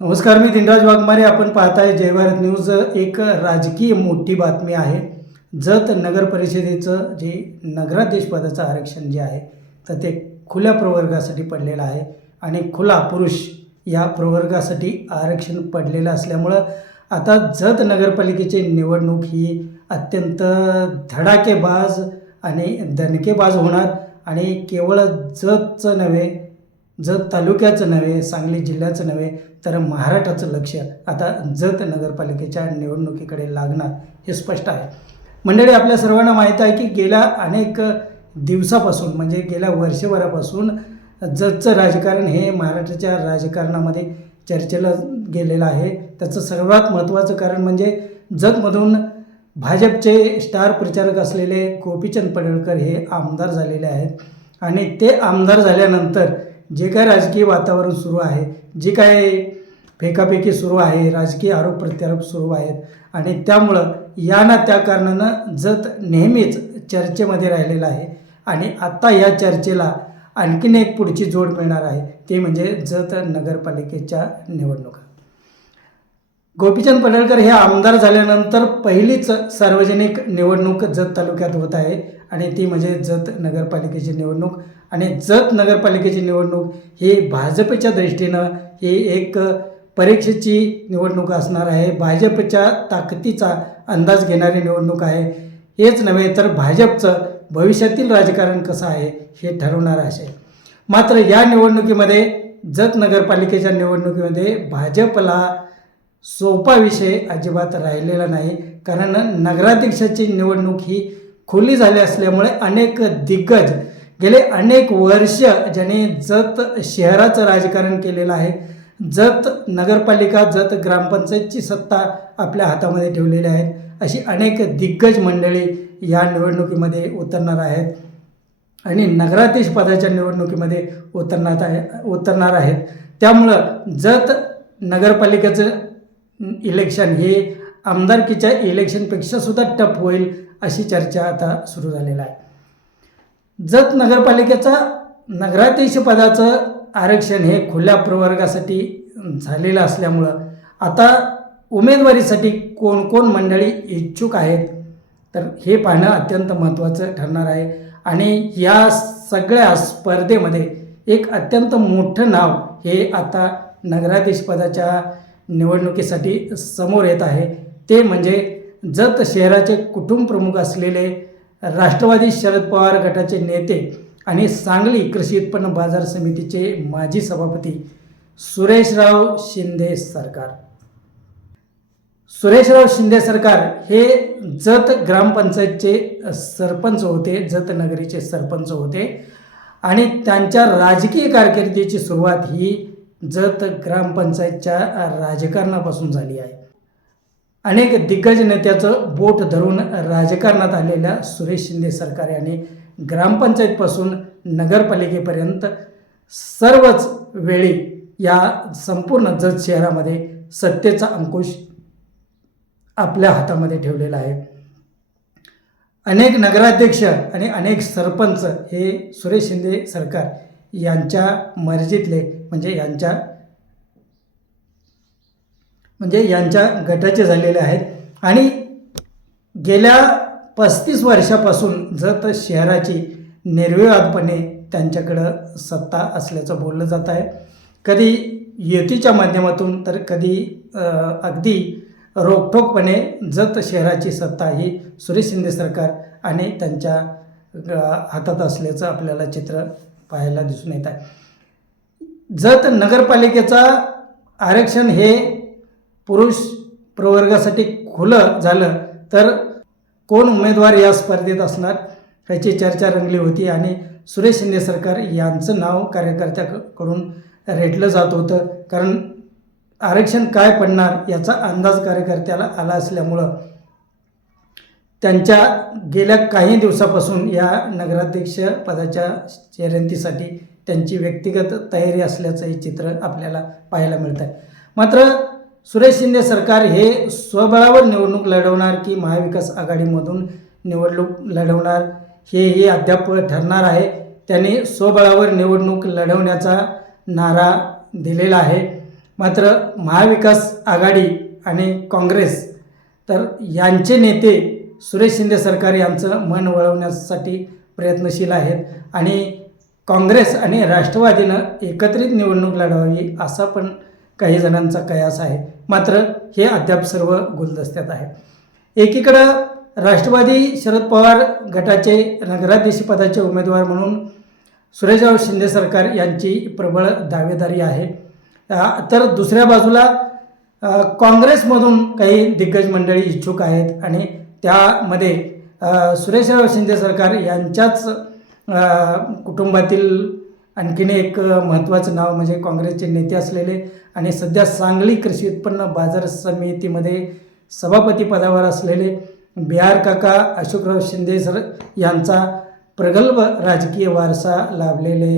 नमस्कार मी दिनराज वाघमारे. आपण पाहताय जय भारत न्यूज एक राजकीय मोठी बातमी आहे. जत नगर परिषदेचं जे नगराध्यक्षपदाचं आरक्षण जे आहे तर ते खुल्या प्रवर्गासाठी पडलेलं आहे आणि खुला पुरुष या प्रवर्गासाठी आरक्षण पडलेलं असल्यामुळं आता जत नगरपालिकेची निवडणूक ही अत्यंत धडाकेबाज आणि दणकेबाज होणार आणि केवळ जतचं नव्हे जत तालुक्याचं नव्हे सांगली जिल्ह्याचं नव्हे तर महाराष्ट्राचं लक्ष आता जत नगरपालिकेच्या निवडणुकीकडे लागणार हे स्पष्ट आहे. मंडळी आपल्या सर्वांना माहीत आहे की गेल्या अनेक दिवसापासून म्हणजे गेल्या वर्षभरापासून जतचं राजकारण हे महाराष्ट्राच्या राजकारणामध्ये चर्चेला गेलेलं आहे. त्याचं सर्वात महत्त्वाचं कारण म्हणजे जतमधून भाजपचे स्टार प्रचारक असलेले गोपीचंद पडळकर हे आमदार झालेले आहेत. आणि ते आमदार झाल्यानंतर जे काय राजकीय वातावरण सुरू आहे जे काय फेकाफेकी सुरू आहे राजकीय आरोप प्रत्यारोप सुरू आहेत आणि त्यामुळं या ना त्या कारणानं जत नेहमीच चर्चेमध्ये राहिलेलं आहे आणि आत्ता या चर्चेला आणखीन एक पुढची जोड मिळणार आहे ते म्हणजे जत नगरपालिकेच्या निवडणुका. गोपीचंद पडळकर हे आमदार झाल्यानंतर पहिलीच सार्वजनिक निवडणूक जत तालुक्यात होत आहे. आणि ती म्हणजे जत नगरपालिकेची निवडणूक. आणि जत नगरपालिकेची निवडणूक ही भाजपच्या दृष्टीनं ही एक परीक्षेची निवडणूक असणार आहे. भाजपच्या ताकदीचा अंदाज घेणारी निवडणूक आहे. हेच नव्हे तर भाजपचं भविष्यातील राजकारण कसं आहे हे ठरवणार असे. मात्र या निवडणुकीमध्ये जत नगरपालिकेच्या निवडणुकीमध्ये भाजपला सोपा विषय अजिबात राहिलेला नाही. कारण नगराध्यक्षाची निवडणूक ही खुली झाली असल्यामुळे अनेक दिग्गज गेले अनेक वर्ष ज्याने जत शहराचं राजकारण केलेलं आहे. जत नगरपालिका जत ग्रामपंचायतची सत्ता आपल्या हातामध्ये ठेवलेली आहे. अशी अनेक दिग्गज मंडळी या निवडणुकीमध्ये उतरणार आहेत. आणि नगराधीश पदाच्या निवडणुकीमध्ये उतरणार आहे उतरणार आहेत. त्यामुळं जत नगरपालिकेचं इलेक्शन हे आमदारकीच्या इलेक्शनपेक्षा सुद्धा टफ होईल अशी चर्चा आता सुरू झालेला आहे. जत नगरपालिकेचा नगराध्यक्षपदाचं आरक्षण हे खुल्या प्रवर्गासाठी झालेलं असल्यामुळं आता उमेदवारीसाठी कोण कोण मंडळी इच्छुक आहेत तर हे पाहणं अत्यंत महत्त्वाचं ठरणार आहे. आणि या सगळ्या स्पर्धेमध्ये एक अत्यंत मोठं नाव हे आता नगराधीशपदाच्या निवडणुकीसाठी समोर येत आहे. ते म्हणजे जत शहराचे कुटुंब प्रमुख असलेले राष्ट्रवादी शरद पवार गटाचे नेते आणि सांगली कृषी उत्पन्न बाजार समितीचे माजी सभापती सुरेशराव शिंदे सरकार. सुरेशराव शिंदे सरकार हे जत ग्रामपंचायतचे सरपंच होते जत नगरीचे सरपंच होते आणि त्यांच्या राजकीय कारकिर्दीची सुरुवात ही जत ग्रामपंचायतच्या राजकारणापासून झाली आहे. अनेक दिग्गज नेत्याचं बोट धरून राजकारणात आलेल्या सुरेश शिंदे सरकार यांनी ग्रामपंचायतपासून नगरपालिकेपर्यंत सर्वच वेळी या संपूर्ण जत शहरामध्ये सत्तेचा अंकुश आपल्या हातामध्ये ठेवलेला आहे. अनेक नगराध्यक्ष आणि अनेक सरपंच हे सुरेश शिंदे सरकार यांच्या मर्जीतले म्हणजे यांच्या म्हणजे यांच्या गटाचे झालेले आहेत. आणि गेल्या पस्तीस वर्षापासून जत शहराची निर्विवादपणे त्यांच्याकडं सत्ता असल्याचं बोललं जात आहे. कधी युतीच्या माध्यमातून तर कधी अगदी रोखठोकपणे जत शहराची सत्ता ही सुरेश शिंदे सरकार आणि त्यांच्या हातात असल्याचं आपल्याला चित्र पाहायला दिसून येत आहे. जत नगरपालिकेचा आरक्षण हे पुरुष प्रवर्गासाठी खुलं झालं तर कोण उमेदवार या स्पर्धेत असणार ह्याची चर्चा रंगली होती आणि सुरेश शिंदे सरकार यांचं नाव कार्यकर्त्याकडून रेटलं जात होतं. कारण आरक्षण काय पडणार याचा अंदाज कार्यकर्त्याला आला असल्यामुळं त्यांच्या गेल्या काही दिवसापासून या नगराध्यक्ष पदाच्या शर्यंतीसाठी त्यांची व्यक्तिगत तयारी असल्याचं हे चित्र आपल्याला पाहायला मिळतं आहे मात्र सुरेश शिंदे सरकार हे स्वबळावर निवडणूक लढवणार की महाविकास आघाडीमधून निवडणूक लढवणार? हेही अद्याप ठरणार आहे. त्यांनी स्वबळावर निवडणूक लढवण्याचा नारा दिलेला आहे. मात्र महाविकास आघाडी आणि काँग्रेस तर यांचे नेते सुरेश शिंदे सरकार यांचं मन वळवण्यासाठी प्रयत्नशील आहेत आणि काँग्रेस आणि राष्ट्रवादीनं एकत्रित निवडणूक लढवावी असा पण काही जणांचा कयास आहे. मात्र हे अद्याप सर्व गुलदस्त्यात आहे. एकीकडं राष्ट्रवादी शरद पवार गटाचे नगराध्यक्षपदाचे उमेदवार म्हणून सुरेशराव शिंदे सरकार यांची प्रबळ दावेदारी आहे. तर दुसऱ्या बाजूला काँग्रेसमधून काही दिग्गज मंडळी इच्छुक आहेत आणि त्यामध्ये सुरेशराव शिंदे सरकार यांच्याच कुटुंबातील आणखीन एक महत्त्वाचं नाव म्हणजे काँग्रेसचे नेते असलेले आणि सध्या सांगली कृषी उत्पन्न बाजार समितीमध्ये सभापती पदावर असलेले बिहार काका अशोकराव शिंदे सर यांचा प्रगल्भ राजकीय वारसा लाभलेले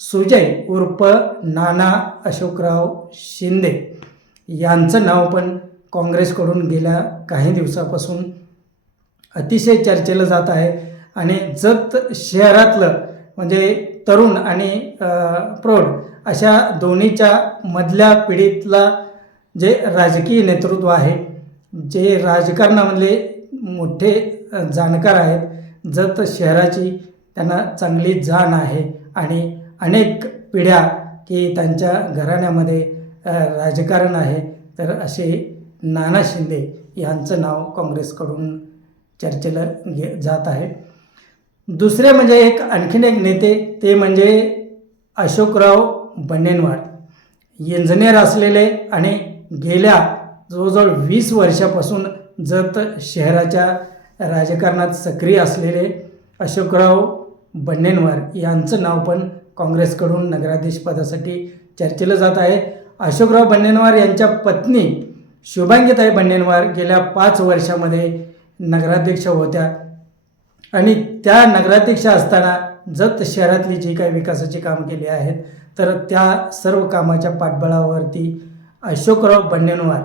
सुजय उर्फ नाना अशोकराव शिंदे यांचं नाव पण काँग्रेसकडून गेल्या काही दिवसापासून अतिशय चर्चेलं जात आहे. आणि जत शहरातलं म्हणजे तरुण आणि प्रौढ अशा दोन्हीच्या मधल्या पिढीतला जे राजकीय नेतृत्व आहे जे राजकारणामधले मोठे जाणकार आहेत जत शहराची त्यांना चांगली जाण आहे आणि अनेक पिढ्या की त्यांच्या घराण्यामध्ये राजकारण आहे तर असे नाना शिंदे यांचं नाव काँग्रेसकडून चर्चेला घे जात आहे. दुसरे म्हणजे एक आणखीन एक नेते ते म्हणजे अशोकराव बन्नेनवाड. इंजिनियर असलेले आणि गेल्या जवळजवळ वीस वर्षापासून जत शहराच्या राजकारणात सक्रिय असलेले अशोकराव बन्नेनवार यांचं नाव पण काँग्रेसकडून नगराध्यक्षपदासाठी चर्चेलं जात आहे. अशोकराव बन्नेनवार यांच्या पत्नी शुभांगीताई बन्नेनवार गेल्या पाच वर्षामध्ये नगराध्यक्ष होत्या. आणि त्या नगराध्यक्ष असताना जत शहरातली जी काही विकासाची कामं केली आहेत तर त्या सर्व कामाच्या पाठबळावरती अशोकराव बंडेनवार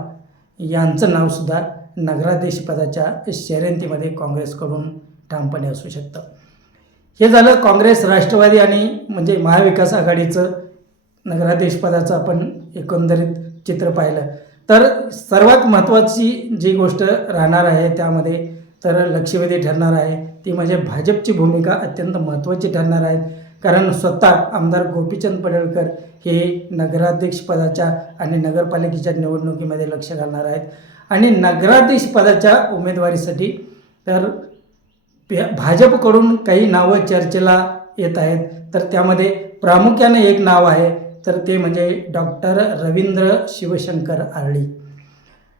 यांचं नावसुद्धा नगराध्यक्षपदाच्या शर्यंतीमध्ये काँग्रेसकडून ठामपणे असू शकतं. हे झालं काँग्रेस राष्ट्रवादी आणि म्हणजे महाविकास आघाडीचं नगराध्यक्षपदाचं आपण एकंदरीत चित्र पाहिलं. तर सर्वात महत्त्वाची जी गोष्ट राहणार आहे त्यामध्ये तर लक्षवेधी ठरणार आहे. ती म्हणजे भाजपची भूमिका अत्यंत महत्त्वाची ठरणार आहे. कारण स्वतः आमदार गोपीचंद पडळकर हे नगराध्यक्षपदाच्या आणि नगरपालिकेच्या निवडणुकीमध्ये लक्ष घालणार आहेत. आणि नगराध्यक्षपदाच्या उमेदवारीसाठी तर भाजपकडून काही नावं चर्चेला येत आहेत. तर त्यामध्ये प्रामुख्याने एक नाव आहे. तर ते म्हणजे डॉक्टर रवींद्र शिवशंकर आरळी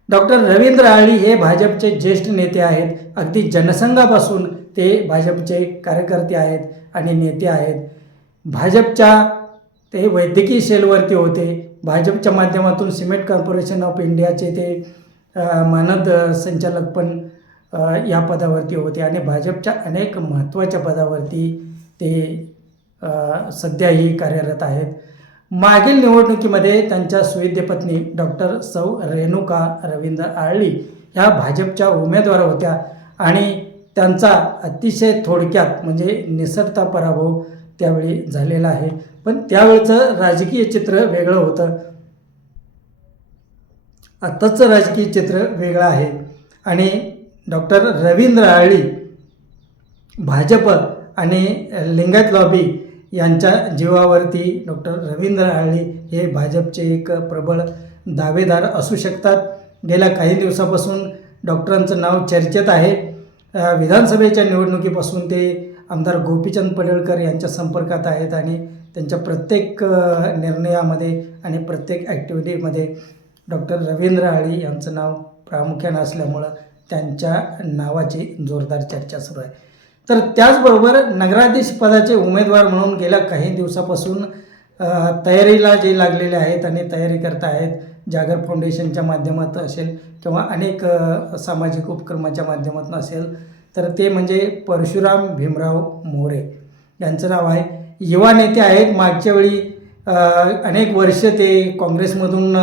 डॉक्टर रवींद्र आळी हे भाजपचे ज्येष्ठ नेते आहेत. अगदी जनसंघापासून ते भाजपचे कार्यकर्ते आहेत आणि नेते आहेत. भाजपच्या ते वैद्यकीय सेलवरती होते. भाजपच्या माध्यमातून सिमेंट कॉर्पोरेशन ऑफ इंडियाचे ते मानद संचालक पण या पदावरती होते आणि भाजपच्या अनेक महत्त्वाच्या पदावरती ते सध्याही कार्यरत आहेत. मागील निवडणुकीमध्ये त्यांच्या सुविद्य पत्नी डॉक्टर सौ रेणुका रवींद्र आळली ह्या भाजपच्या उमेदवार होत्या आणि त्यांचा अतिशय थोडक्यात म्हणजे निसरता पराभव त्यावेळी झालेला आहे. पण त्यावेळचं राजकीय चित्र वेगळं होतं. आत्ताचं राजकीय चित्र वेगळं आहे. आणि डॉक्टर रवींद्र आळी भाजप आणि लिंगायत लॉबी यांच्या जीवावरती डॉक्टर रवींद्र आळी हे भाजपचे एक प्रबळ दावेदार असू शकतात. गेल्या काही दिवसापासून डॉक्टरांचं नाव चर्चेत आहे. विधानसभेच्या निवडणुकीपासून ते आमदार गोपीचंद पडळकर यांच्या संपर्कात आहेत आणि त्यांच्या प्रत्येक निर्णयामध्ये आणि प्रत्येक ॲक्टिव्हिटीमध्ये डॉक्टर रवींद्र आळी यांचं नाव प्रामुख्यानं असल्यामुळं त्यांच्या नावाची जोरदार चर्चा सुरू आहे. तर त्याचबरोबर नगराधीशपदाचे उमेदवार म्हणून गेल्या काही दिवसापासून तयारीला जे लागलेले आहेत आणि तयारी करत आहेत जागर फाउंडेशनच्या माध्यमातून असेल किंवा अनेक सामाजिक उपक्रमाच्या माध्यमातून असेल तर ते म्हणजे परशुराम भीमराव मोरे यांचं नाव आहे. युवा नेते आहेत. मागच्या वेळी अनेक वर्ष ते काँग्रेसमधून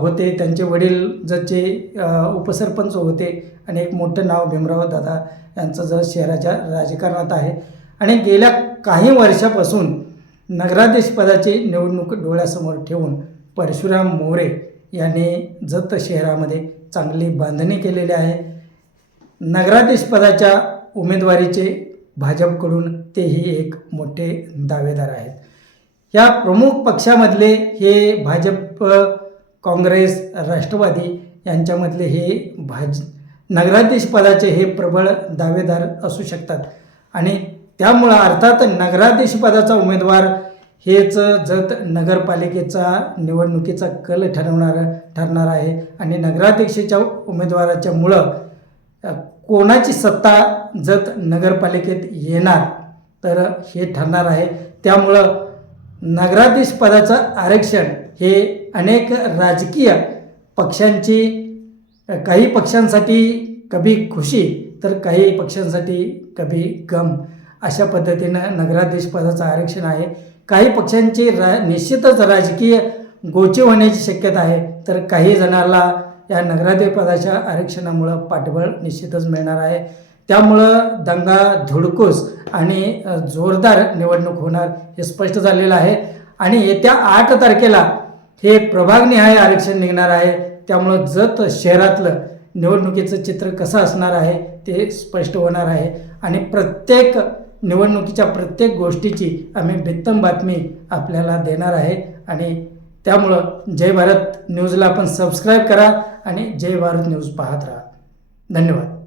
होते. त्यांचे वडील जचे उपसरपंच होते आणि एक मोठं नाव भीमराव दादा यांचं जर शहराच्या राजकारणात आहे. आणि गेल्या काही वर्षापासून नगराध्यक्षपदाची निवडणूक डोळ्यासमोर ठेवून परशुराम मोरे यांनी जत शहरामध्ये चांगली बांधणी केलेली आहे. नगराध्यक्षपदाच्या उमेदवारीचे भाजपकडून तेही एक मोठे दावेदार आहेत. या प्रमुख पक्षामधले हे भाजप काँग्रेस राष्ट्रवादी यांच्यामधले हे भाज नगराधीशपदाचे हे प्रबळ दावेदार असू शकतात. आणि त्यामुळं अर्थात नगराधीशपदाचा उमेदवार हेच जत नगरपालिकेचा निवडणुकीचा कल ठरवणार ठरणार आहे. आणि नगराध्यक्षाच्या उमेदवाराच्या मुळं कोणाची सत्ता जत नगरपालिकेत येणार तर हे ठरणार आहे. त्यामुळं नगराधीशपदाचं आरक्षण हे अनेक राजकीय पक्षांची काही पक्षांसाठी कभी खुशी तर काही पक्षांसाठी कभी गम. अशा पद्धतीनं नगराधीश पदाचं आरक्षण आहे. काही पक्षांची रा निश्चितच राजकीय गोची होण्याची शक्यता आहे. तर काही जणांना या नगराध्यक्ष पदाच्या आरक्षणामुळं पाठबळ निश्चितच मिळणार आहे. त्यामुळं दंगा धुडकूस आणि जोरदार निवडणूक होणार हे स्पष्ट झालेलं आहे. आणि येत्या आठ तारखेला हे प्रभागनिहाय आरक्षण निघणार आहे. त्यामुळं जत शहरातलं निवडणुकीचं चित्र कसं असणार आहे ते स्पष्ट होणार आहे. आणि प्रत्येक निवडणुकीच्या प्रत्येक गोष्टीची आम्ही भित्तम बातमी आपल्याला देणार आहे. आणि त्यामुळं जय भारत न्यूजला आपण सबस्क्राईब करा आणि जय भारत न्यूज पाहत राहा. धन्यवाद.